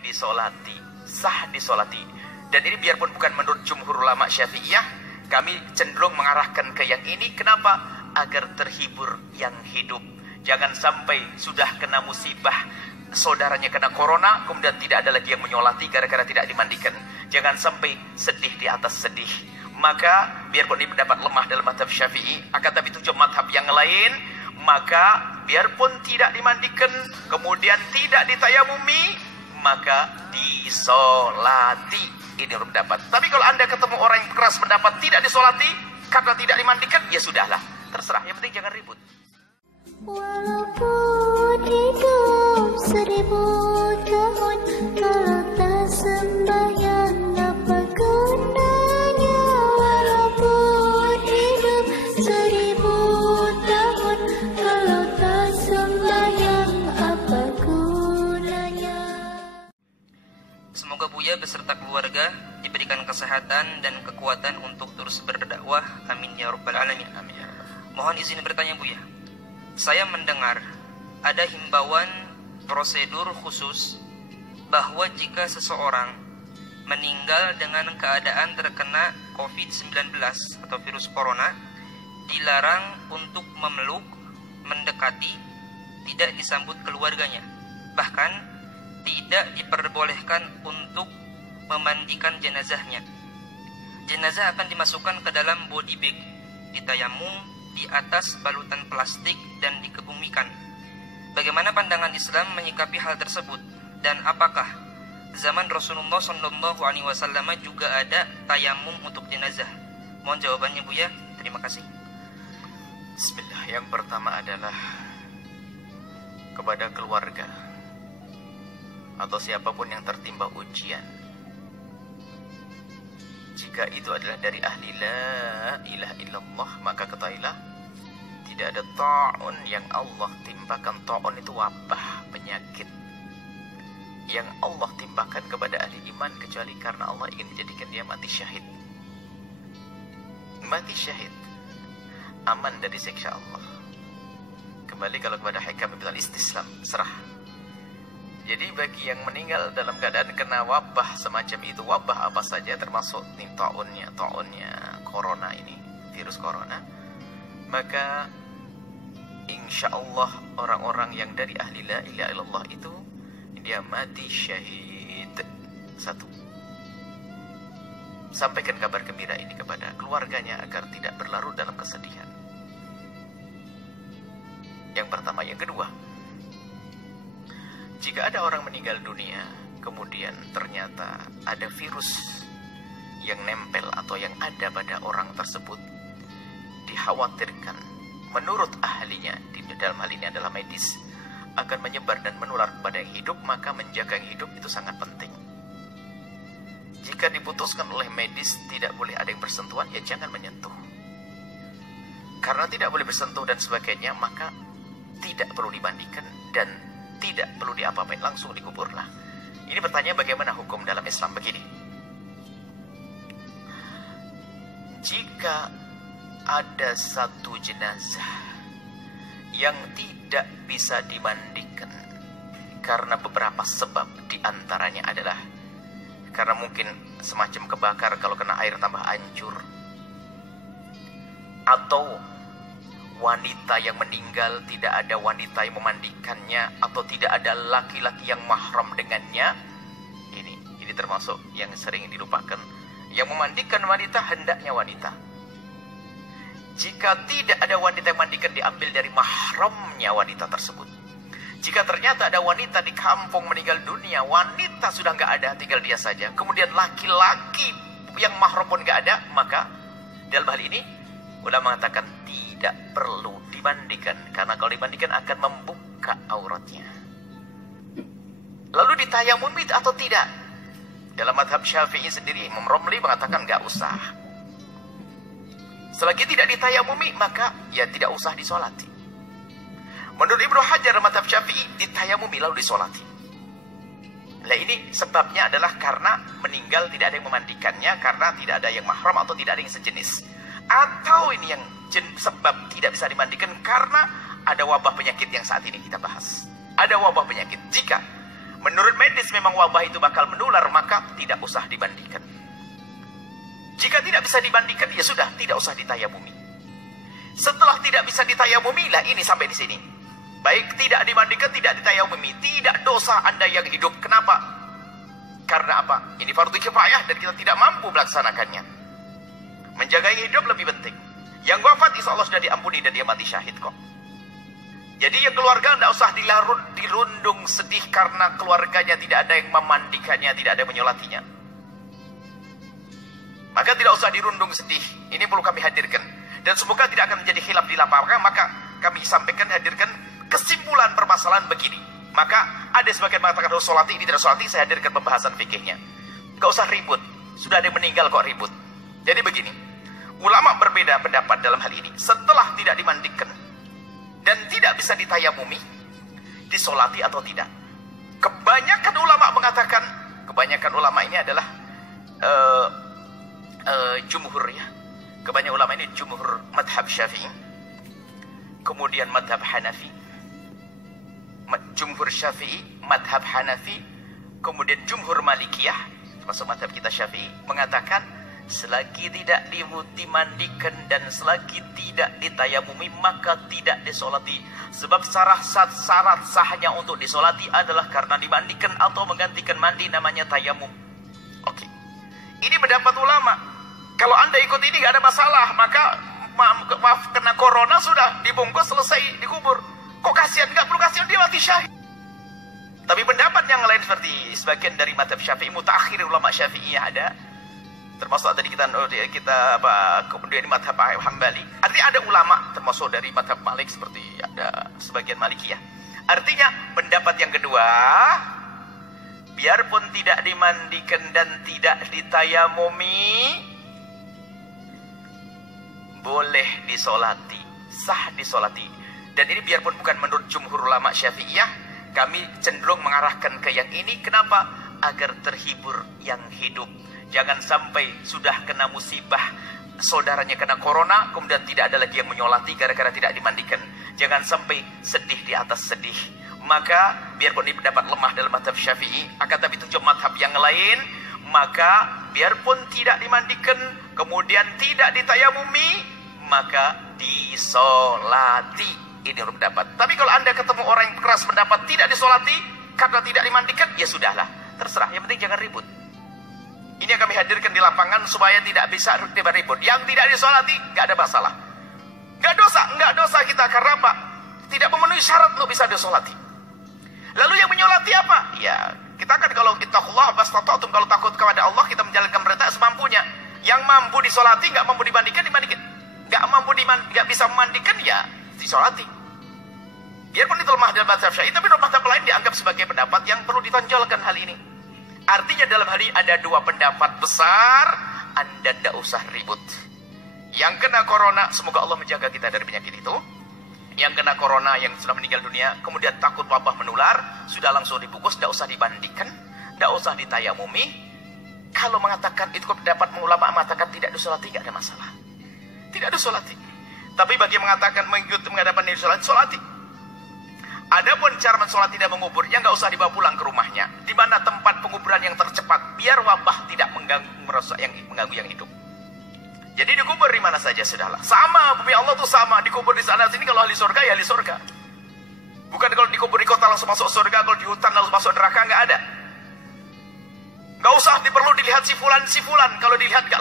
disolati, sah disolati. Dan ini biarpun bukan menurut jumhur ulama Syafi'iyah, kami cenderung mengarahkan ke yang ini. Kenapa? Agar terhibur yang hidup. Jangan sampai sudah kena musibah, saudaranya kena corona, kemudian tidak ada lagi yang menyolati gara-gara tidak dimandikan. Jangan sampai sedih di atas sedih. Maka biarpun ini pendapat lemah dalam mazhab Syafi'i, akan tapi tujuh mazhab yang lain, maka biarpun tidak dimandikan, kemudian tidak ditayamumi, maka disolati. Ini pendapat. Tapi kalau Anda ketemu orang yang keras pendapat tidak disolati karena tidak dimandikan, ya sudahlah, terserah, yang penting jangan ribut. Walaupun hidup 1000 tahun, kalau tak sembahyang apa gunanya? Walaupun hidup 1000 tahun, kalau tak sembahyang apa gunanya? Semoga Buya beserta keluarga diberikan kesehatan dan kekuatan untuk terus berdakwah. Amin ya rabbal alamin. Amin. Mohon izin bertanya Buya. Saya mendengar ada himbauan prosedur khusus bahwa jika seseorang meninggal dengan keadaan terkena COVID-19 atau virus corona, dilarang untuk memeluk, mendekati, tidak disambut keluarganya. Bahkan tidak diperbolehkan untuk memandikan jenazahnya. Jenazah akan dimasukkan ke dalam body bag, ditayamum di atas balutan plastik dan dikebumikan. Bagaimana pandangan Islam menyikapi hal tersebut? Dan apakah zaman Rasulullah SAW juga ada tayamum untuk jenazah? Mohon jawabannya Buya. Terima kasih. Bismillah. Yang pertama adalah kepada keluarga atau siapapun yang tertimpa ujian, jika itu adalah dari ahli la ilaha illallah, maka ketahuilah tidak ada ta'un yang Allah timpakan. Ta'un itu wabah, penyakit yang Allah timpakan kepada ahli iman, kecuali karena Allah ingin menjadikan dia mati syahid. Mati syahid, aman dari siksa Allah. Kembali kalau kepada hikam bilang istislam, serah. Jadi bagi yang meninggal dalam keadaan kena wabah semacam itu, wabah apa saja termasuk ta'unnya corona ini, virus corona, maka insya Allah orang-orang yang dari ahli la ilaha illallah itu dia mati syahid. Satu, sampaikan kabar gembira ini kepada keluarganya agar tidak berlarut dalam kesedihan. Yang pertama. Yang kedua, jika ada orang meninggal dunia, kemudian ternyata ada virus yang nempel atau yang ada pada orang tersebut, dikhawatirkan menurut ahlinya, di dalam hal ini adalah medis, akan menyebar dan menular kepada yang hidup, maka menjaga yang hidup itu sangat penting. Jika diputuskan oleh medis tidak boleh ada yang bersentuhan, ya jangan menyentuh. Karena tidak boleh bersentuh dan sebagainya, maka tidak perlu dimandikan dan tidak perlu diapa-apain, langsung dikuburlah. Ini pertanyaan bagaimana hukum dalam Islam begini. Jika ada satu jenazah yang tidak bisa dimandikan karena beberapa sebab, diantaranya adalah karena mungkin semacam kebakar, kalau kena air tambah hancur, atau wanita yang meninggal tidak ada wanita yang memandikannya, atau tidak ada laki-laki yang mahram dengannya. Ini termasuk yang sering dilupakan. Yang memandikan wanita hendaknya wanita. Jika tidak ada wanita yang memandikan, diambil dari mahramnya wanita tersebut. Jika ternyata ada wanita di kampung meninggal dunia, wanita sudah nggak ada, tinggal dia saja, kemudian laki-laki yang mahram pun nggak ada, maka dalam hal ini ulama mengatakan tidak perlu dimandikan, karena kalau dimandikan akan membuka auratnya. Lalu ditayamumi atau tidak? Dalam mazhab Syafi'i sendiri, Imam Romli mengatakan nggak usah. Selagi tidak ditayamumi, maka ya tidak usah disolati. Menurut Ibnu Hajar mazhab Syafi'i, ditayamumi lalu disolati. Nah ini sebabnya adalah karena meninggal tidak ada yang memandikannya, karena tidak ada yang mahram atau tidak ada yang sejenis. Atau ini yang sebab tidak bisa dimandikan karena ada wabah penyakit yang saat ini kita bahas. Ada wabah penyakit. Jika menurut medis memang wabah itu bakal menular, maka tidak usah dibandingkan. Jika tidak bisa dibandingkan, ya sudah, tidak usah ditayamumi. Setelah tidak bisa ditayamumi, lah ini sampai di sini. Baik tidak dibandingkan, tidak ditayamumi, tidak dosa Anda yang hidup. Kenapa? Karena apa? Ini fardu kifayah dan kita tidak mampu melaksanakannya. Menjaga yang hidup lebih penting. Yang wafat insya Allah sudah diampuni dan dia mati syahid kok. Jadi yang keluarga tidak usah dirundung sedih karena keluarganya tidak ada yang memandikannya, tidak ada yang menyolatinya. Maka tidak usah dirundung sedih. Ini perlu kami hadirkan. Dan semoga tidak akan menjadi khilaf di lapangan. Maka kami sampaikan, hadirkan kesimpulan permasalahan begini. Maka ada sebagian mengatakan harus sholati, ini tidak sholati, saya hadirkan pembahasan fikihnya. Gak usah ribut. Sudah ada yang meninggal kok ribut. Jadi begini. Ulama berbeda pendapat dalam hal ini. Setelah tidak dimandikan dan tidak bisa ditayamumi, disolati atau tidak. Kebanyakan ulama mengatakan, kebanyakan ulama ini adalah jumhur ya. Kebanyakan ulama ini jumhur madhab Syafi'i, kemudian madhab Hanafi, jumhur Syafi'i, madhab Hanafi, kemudian jumhur Malikiyah, termasuk madhab kita Syafi'i, mengatakan selagi tidak dimandikan dan selagi tidak ditayamumi maka tidak disolati. Sebab syarat sahnya untuk disolati adalah karena dimandikan atau menggantikan mandi, namanya tayamum. Oke. Ini pendapat ulama. Kalau Anda ikut ini gak ada masalah, maka maaf kena corona sudah dibungkus selesai dikubur. Kok kasihan? Gak perlu kasihan, dia mati syahid. Tapi pendapat yang lain seperti sebagian dari madhab Syafi'i, mutakhir ulama Syafi'i ada. Termasuk tadi kita kemudian di madhab Hambali. Artinya ada ulama termasuk dari madhab Malik seperti ada sebagian Malikiyah. Artinya pendapat yang kedua, biarpun tidak dimandikan dan tidak ditayamumi, boleh disolati, sah disolati. Dan ini biarpun bukan menurut jumhur ulama Syafi'iyah, kami cenderung mengarahkan ke yang ini. Kenapa? Agar terhibur yang hidup. Jangan sampai sudah kena musibah, saudaranya kena corona, kemudian tidak ada lagi yang menyolati gara-gara tidak dimandikan. Jangan sampai sedih di atas sedih. Maka biarpun ini pendapat lemah dalam madhab Syafi'i, akan tapi tujuh madhab yang lain, maka biarpun tidak dimandikan, kemudian tidak ditayamumi, maka disolati. Ini menurut pendapat. Tapi kalau Anda ketemu orang yang keras pendapat tidak disolati karena tidak dimandikan, ya sudahlah, terserah. Yang penting jangan ribut. Ini yang kami hadirkan di lapangan supaya tidak bisa ribut. Yang tidak disolati, nggak ada masalah. Nggak dosa kita karena apa? Tidak memenuhi syarat untuk bisa disolati. Lalu yang menyolati apa? Ya, kita kan kalau ittaqullah mastata'tum, kalau takut kepada Allah kita menjalankan perintah semampunya. Yang mampu disolati, nggak mampu dimandikan. Nggak bisa memandikan, ya disolati. Biarpun itu lemah dalam madhab Syafi'i, tapi dalam madhab lain dianggap sebagai pendapat yang perlu ditonjolkan hal ini. Artinya dalam hal ini ada dua pendapat besar, Anda tidak usah ribut. Yang kena corona, semoga Allah menjaga kita dari penyakit itu. Yang kena corona, yang sudah meninggal dunia, kemudian takut wabah menular, sudah langsung dibungkus, tidak usah dimandikan, tidak usah ditayamumi. Kalau mengatakan itu pendapat ulama mengatakan tidak disolati, tidak ada masalah. Tidak disolati. Tapi bagi yang mengatakan mengadakan disolati, solati. Adapun cara mensolati dan mengubur, yang nggak usah dibawa pulang ke rumahnya. Di mana tempat penguburan yang tercepat, biar wabah tidak mengganggu yang hidup. Jadi dikubur di mana saja sudahlah. Sama, bumi Allah tuh sama. Dikubur di sana sini, kalau ahli surga ya ahli surga. Bukan kalau dikubur di kota langsung masuk surga, kalau di hutan langsung masuk neraka, nggak ada. Nggak usah perlu dilihat si fulan. Kalau dilihat nggak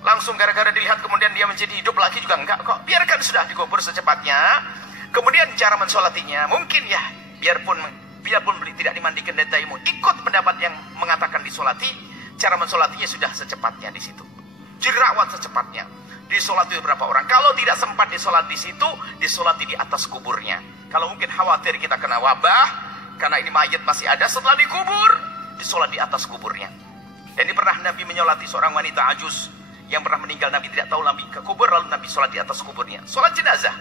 langsung gara-gara dilihat kemudian dia menjadi hidup lagi juga enggak kok. Biarkan sudah dikubur secepatnya. Kemudian cara mensolatinya mungkin ya biarpun tidak dimandikan dan tayamum, ikut pendapat yang mengatakan disolati, cara mensolatinya sudah secepatnya di situ. Dirawat secepatnya. Disolati beberapa orang. Kalau tidak sempat disolat di situ, disolati di atas kuburnya. Kalau mungkin khawatir kita kena wabah, karena ini mayat masih ada setelah dikubur, disolat di atas kuburnya. Dan ini pernah Nabi menyolati seorang wanita ajuz yang pernah meninggal. Nabi tidak tahu Nabi ke kubur, lalu Nabi solat di atas kuburnya. Solat jenazah.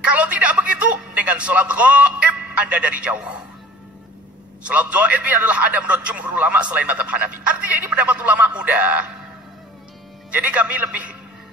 Kalau tidak begitu, dengan solat ghaib, Anda dari jauh. Solat ghaib ini adalah ada menurut jumhur ulama selain madhab Hanafi. Artinya ini pendapat ulama udah. Jadi kami lebih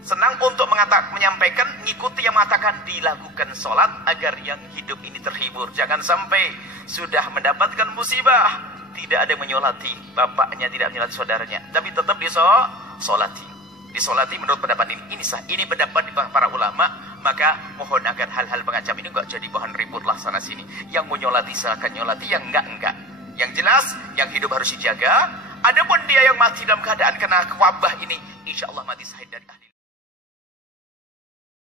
senang untuk menyampaikan, mengikuti yang mengatakan dilakukan sholat agar yang hidup ini terhibur. Jangan sampai sudah mendapatkan musibah, tidak ada yang menyolati bapaknya, tidak menyolati saudaranya, tapi tetap disolati. Disolati menurut pendapat ini sah. Ini pendapat di para ulama. Maka mohon agar hal-hal pengacam ini enggak jadi bahan ribut lah sana sini. Yang mau nyolati silakan nyolati, yang enggak. Yang jelas, yang hidup harus dijaga. Adapun dia yang mati dalam keadaan kena wabah ini, insya Allah mati syahid dari ahli.